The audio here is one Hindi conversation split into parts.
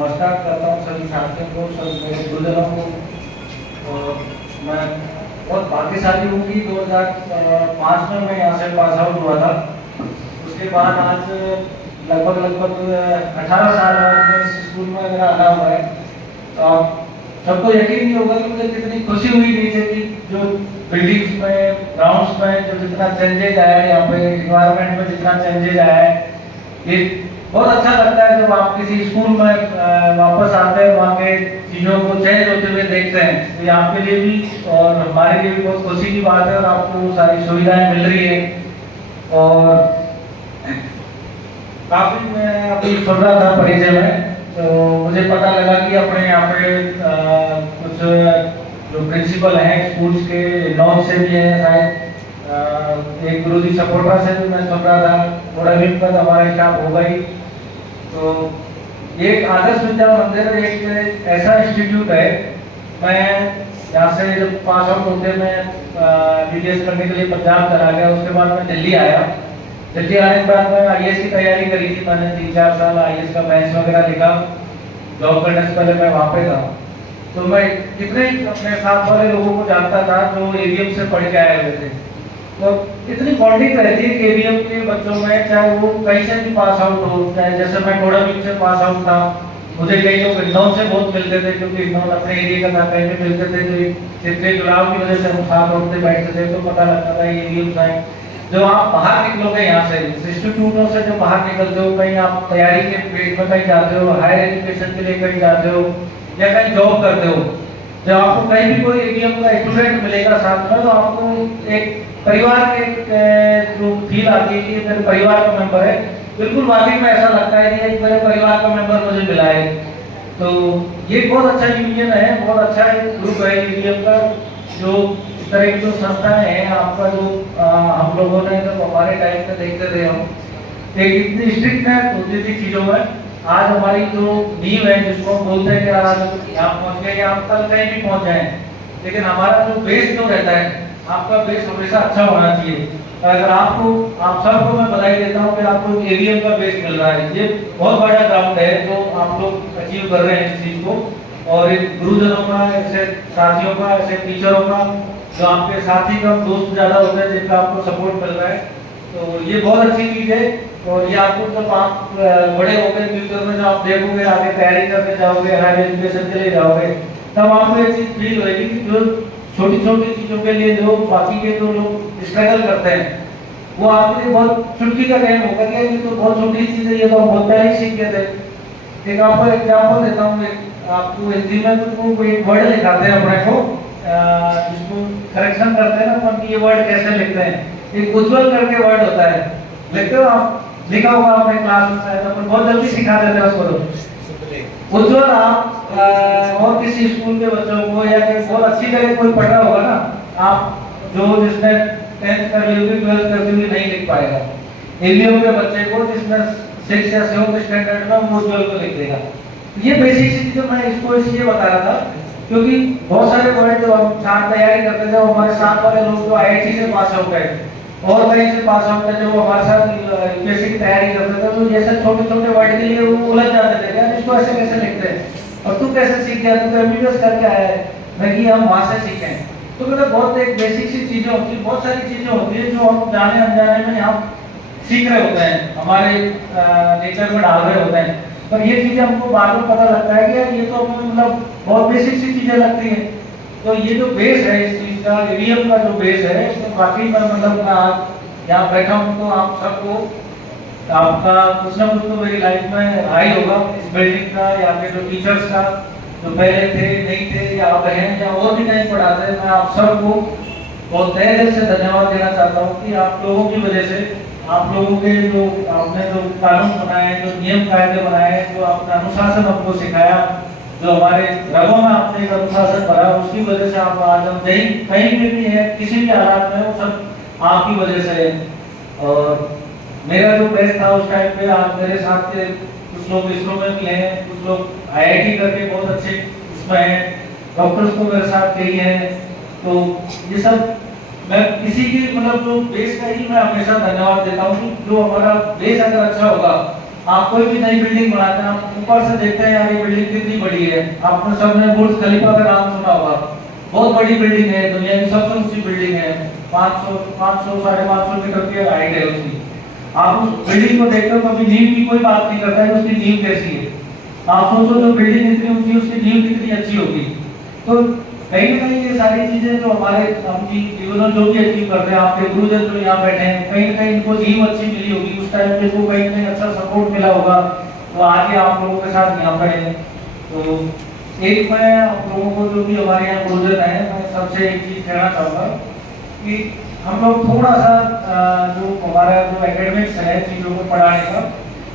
नमस्कार करता हूँ सभी साथियों को, सभी मेरे गुरुजनों को। और मैं बहुत भाग्यशाली हूँ कि 2005 में मैं यहाँ से पास आउट हुआ था। उसके बाद आज लगभग 18 साल बाद मैं इस स्कूल में मेरा आना हुआ है। तो आप सबको यकीन नहीं होगा कि मुझे कितनी खुशी हुई नीचे की जो बिल्डिंग्स में, ग्राउंड्स में जो जितना चेंजेज आया है, यहाँ पे इन्वायरमेंट में जितना चेंजेज आया है, ये बहुत अच्छा लगता है जब आप किसी स्कूल में वापस आते हैं, वहाँ के चीज़ों को चेंज होते हुए देखते हैं। तो ये आपके लिए भी और हमारे लिए भी बहुत खुशी की बात है और आपको सारी सुविधाएं मिल रही है। और काफ़ी मैं अभी सुन रहा था परिचय में, तो मुझे पता लगा कि अपने यहाँ पे कुछ जो प्रिंसिपल हैं स्कूल्स के, नॉन से भी हैं शायद, एक गुरुजी सपोर्टा से भी मैं सुन रहा था, थोड़ा दिन बाद हमारा स्टाफ होगा ही। तो एक आदर्श विद्या मंदिर एक ऐसा इंस्टीट्यूट है। मैं यहाँ से जब पास आउट होते मैं बीबीएस करने के लिए पंजाब चला गया। उसके बाद मैं दिल्ली आया। दिल्ली आने के बाद मैं आईएएस की तैयारी करी थी। मैंने 3-4 साल आईएएस का बैच वगैरह लिखा। जॉब करने से पहले मैं वहाँ पे था। तो मैं कितने अपने साथ वाले लोगों को जानता था जो एवीएम से पढ़ के आए हुए थे। तो इतनी बॉन्डिंग रहती है एवीएम के बच्चों में, चाहे वो कहीं से भी पास आउट हो, चाहे जैसे मैं टोडावीप से पास आउट था। मुझे कई लोग हिंडौन से बहुत मिलते थे क्योंकि हिंडौन अपने एरिया का था, कहीं भी मिलते थे। तो चित्रे जुड़ाव की वजह से हम साथ उठते बैठते थे, तो पता लगता था एवीएम है। जो आप बाहर निकलोगे यहाँ से इंस्टीट्यूटों से, जो बाहर निकलते हो, कहीं आप तैयारी के पेट में कहीं जाते हो, हायर एजुकेशन के लिए कहीं जाते हो या कहीं जॉब करते हो, जब आपको कहीं भी कोई एवीएम का स्टूडेंट मिलेगा साथ में, तो आपको एक परिवार के जो फील आती है कि मेरे परिवार का मेंबर है। बिल्कुल वाकई में ऐसा लगता है कि एक मेरे परिवार का मेंबर मुझे मिला है। तो ये बहुत अच्छा यूनियन है, बहुत अच्छा एक ग्रुप है यूनियन का। जो इस तरह की जो संस्थाएं हैं आपका, जो हम लोगों ने जब हमारे टाइम पे देखते थे, हम एक इतनी स्ट्रिक्टनेस होती थी चीज़ों में। आज हमारी जो नींव है, जिसको हम बोलते हैं कि आज यहाँ पहुँच गए, आप कल कहीं भी पहुँच जाए, लेकिन हमारा जो बेस जो रहता है, आपका बेस हमेशा अच्छा होना चाहिए। अगर आप सबको मैं बधाई देता हूँ कि आपको एवीएम का बेस मिल रहा है। ये बहुत बड़ा ग्राउंड है जो आप लोग अचीव कर रहे हैं इस चीज़ को। और एक गुरुजनों का, ऐसे साथियों का, ऐसे टीचरों का, जो आपके साथी का दोस्त ज़्यादा होते हैं, जिनका आपको सपोर्ट मिल रहा है, तो ये बहुत अच्छी चीज़ है। और ये आपको जब आप बड़े हो गए फ्यूचर में, जब आप देखोगे, आगे तैयारी करने जाओगे, हायर एजुकेशन के लिए जाओगे, तब आपको ये चीज़ फील होगी कि जो छोटी छोटी चीज़ों के लिए जो बाकी के जो लोग स्ट्रगल करते हैं, वो आपके लिए बहुत चुटकी का गेम होगा कि ये तो बहुत छोटी चीज़ है, ये तो हम बहुत पहले ही सीख गए थे। एक आपको एग्जाम्पल देता हूँ। आपको हिंदी में तो कोई एक वर्ड लिखाते हैं अपने को, जिसको करेक्शन करते हैं ना, तो हम ये वर्ड कैसे लिखते हैं। एक उज्ज्वल करके वर्ड होता है, लिखते हो आप, लिखा होगा आपने क्लास में, तो बहुत जल्दी सिखा देते हैं उसको। उज्ज्वल आप और किसी स्कूल के बच्चों को या कहीं बहुत अच्छी जगह कोई पढ़ रहा होगा ना, आप जो जिसने 10th कर ली होगी, 12th कर ली होगी, नहीं लिख पाएगा। एवीएम के बच्चे को जिसने 6 या 7th स्टैंडर्ड में, वो उज्ज्वल को लिख देगा। ये बेसिक चीज जो मैं इसको इसलिए बता रहा था क्योंकि बहुत सारे वर्ड जो हम साथ तैयारी करते थे, हमारे साथ वाले लोग जो आईआईटी से पास आउट है और कहीं से पास आउट है, जो हमारे साथ यूपीएससी की तैयारी करते थे, तो जैसे छोटे छोटे वर्ड के लिए वो उलझ जाते थे, यार इसको ऐसे कैसे लिखते हैं, और तू कैसे सीख गया, तू तो एमबीबीएस करके आया है, मैं कि हम वहाँ से सीखें। तो मतलब बहुत एक बेसिक सी चीज़ें होती है, बहुत सारी चीज़ें होती है जो हम जाने अनजाने में यहाँ सीख रहे होते हैं, हमारे नेचर में डाल रहे होते हैं। पर ये चीज़ें हमको बाद में पता लगता है कि यार ये तो मतलब बहुत बेसिक सी चीज़ें लगती हैं। तो ये जो बेस है इस चीज़ का, ईवीएम का जो बेस है, तो काफ़ी मतलब मैं आज यहाँ बैठा हूँ, तो आप सबको आपका कुछ ना कुछ तो मेरी लाइफ में आई होगा, इस बिल्डिंग का या फिर जो टीचर्स का, जो पहले थे, नहीं थे, या अब हैं, या और भी नहीं पढ़ाते हैं। मैं आप सबको बहुत तहे दिल से धन्यवाद देना चाहता हूँ कि आप लोगों की वजह से, आप लोगों के जो आपने जो कानून बनाए, जो नियम कायदे बनाए, जो आपका अनुशासन हमको सिखाया, जो हमारे रगों में आपने एक अनुशासन भरा, उसकी वजह से आप आज हम कहीं भी है, किसी भी हालात में, वो सब आपकी वजह से है। और मेरा जो बेस्ट था उस टाइम पे, आप मेरे साथ के कुछ लोग इसरो में भी हैं, कुछ लोग आईआईटी करके बहुत अच्छे उसमें हैं, डॉक्टर्स को मेरे साथ कई हैं। तो ये सब मैं किसी की मतलब जो बेस का ही मैं हमेशा धन्यवाद देता हूँ कि जो हमारा बेस अगर अच्छा होगा आप कोई भी नई बिल्डिंग बनाते हैं, आप ऊपर से देखते हैं यार ये बिल्डिंग कितनी बड़ी है। आपने सबने बुर्ज खलीफा का नाम सुना होगा, बहुत बड़ी बिल्डिंग है, दुनिया की सबसे ऊंची बिल्डिंग है, 500 साढ़े 500 मीटर की हाइट है उसकी। आप उस बिल्डिंग को देखते हो, कभी नींव की कोई बात नहीं करता है उसकी नींव कैसी है। आप सोचो जो बिल्डिंग इतनी ऊंची है उसकी नींव कितनी अच्छी होगी। तो कहीं ना कहीं ये सारी चीजें जो हमारे हम जीवन में जो भी अचीव करते हैं, आपके गुरुजन जो यहाँ बैठे हैं, कहीं ना कहीं इनको नींव अच्छी मिली होगी, उस टाइम पे इनको कहीं ना कहीं अच्छा सपोर्ट मिला होगा, तो आगे आप लोगों के साथ यहाँ पर हैं। तो एक मैं आप लोगों को जो भी हमारे यहाँ गुरुजन है, मैं सबसे एक चीज कहना चाहूँगा कि हम लोग थोड़ा सा जो हमारा जो एकेडमिक्स है चीज़ों को पढ़ाने का,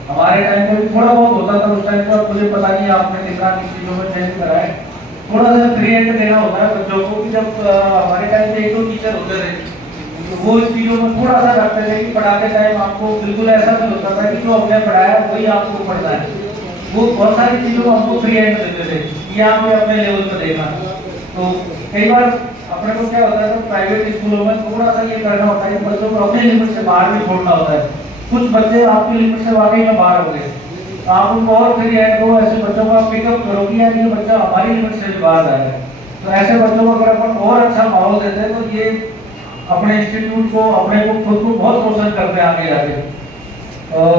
हमारे टाइम पे भी थोड़ा बहुत होता था उस टाइम पर, मुझे पता नहीं आपने कितना किस चीज़ों में चेंज करा है। थोड़ा सा फ्री हैंड देना होता है बच्चों को कि जब हमारे टाइम पे एक दो टीचर होते थे तो वो इस चीज़ों में थोड़ा सा रखते थे कि पढ़ाते टाइम आपको बिल्कुल ऐसा नहीं होता था कि जो हमने पढ़ाया वही आपको पढ़ना है। वो बहुत सारी चीज़ों को हमको फ्री हैंड देते थे कि आप अपने लेवल पर देखना। तो कई बार अपने को क्या होता है तो प्राइवेट स्कूलों में थोड़ा सा ये करना होता है कि बच्चों को अपने लिमिट से बाहर भी छोड़ना होता है। कुछ बच्चे आपकी लिमिट से वाकई में बाहर हो गए, आप उनको और फ्री हैंड दो, ऐसे बच्चों को आप पिकअप करो कि यार ये बच्चा हमारी लिमिट से भी बाहर आ है। तो ऐसे बच्चों को अगर अपन और अच्छा माहौल देते हैं तो ये अपने इंस्टीट्यूट को, अपने को खुद को बहुत रोशन करते हैं आगे जाके। और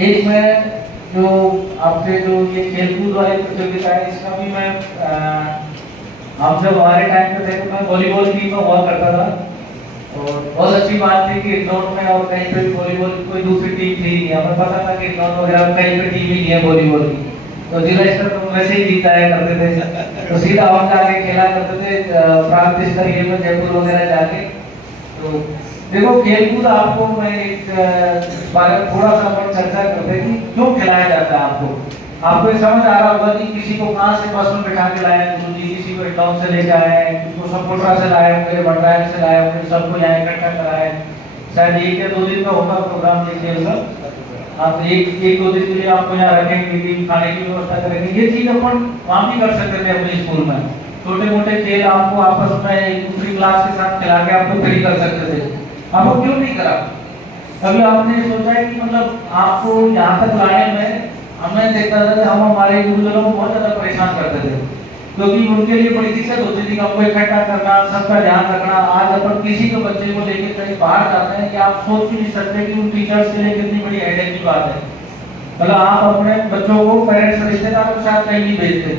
एक मैं जो आपके जो ये खेलकूद वाली प्रतियोगिता है इसका भी मैं हम जब हमारे टाइम पे थे तो मैं वॉलीबॉल टीम में हुआ करता था, और बहुत अच्छी बात थी कि इंदौर में और कहीं पे भी वॉलीबॉल की कोई दूसरी टीम थी नहीं। हमें पता था कि इंदौर वगैरह कहीं पे टीम ही नहीं है वॉलीबॉल की, तो जिला स्तर पर वैसे ही जीता है करते थे, तो सीधा हम जाके खेला करते थे प्रांत स्तरीय में जयपुर वगैरह जाके। तो देखो खेलकूद आपको मैं एक बारे में थोड़ा सा अपन चर्चा करते कि क्यों खिलाया जाता है। आपको ये समझ आ रहा होगा कि किसी को कहाँ से बस में बिठा के लाए गुरु जी, किसी को टाउन से लेके आए, किसी को सपोर्टरा से लाए होंगे, वडराय से लाए होंगे, सबको यहाँ इकट्ठा कराए। शायद 1 या 2 दिन का होगा प्रोग्राम ये खेल का, आप एक दो दिन के लिए आपको यहाँ रखेंगे कि खाने की व्यवस्था करेंगे। ये चीज अपन वहाँ भी कर सकते थे अपने स्कूल में, छोटे मोटे खेल आपको आपस में एक दूसरी क्लास के साथ खिला के आपको फ्री कर सकते थे। आपको क्यों नहीं करा? कभी आपने सोचा है कि मतलब आपको यहाँ तक लाने में हमने देखा था कि हम हमारे गुरुजनों को बहुत ज्यादा परेशान करते थे, क्योंकि उनके लिए बड़ी दिक्कत होती थी कि हमको इकट्ठा करना, सबका ध्यान रखना। आज अपन किसी को बच्चे को लेकर कहीं बाहर जाते हैं कि आप सोच भी नहीं सकते कि उन टीचर्स के लिए कितनी बड़ी हेडेक की बात है। मतलब आप अपने बच्चों को पेरेंट्स रिश्तेदारों के साथ कहीं नहीं भेजते,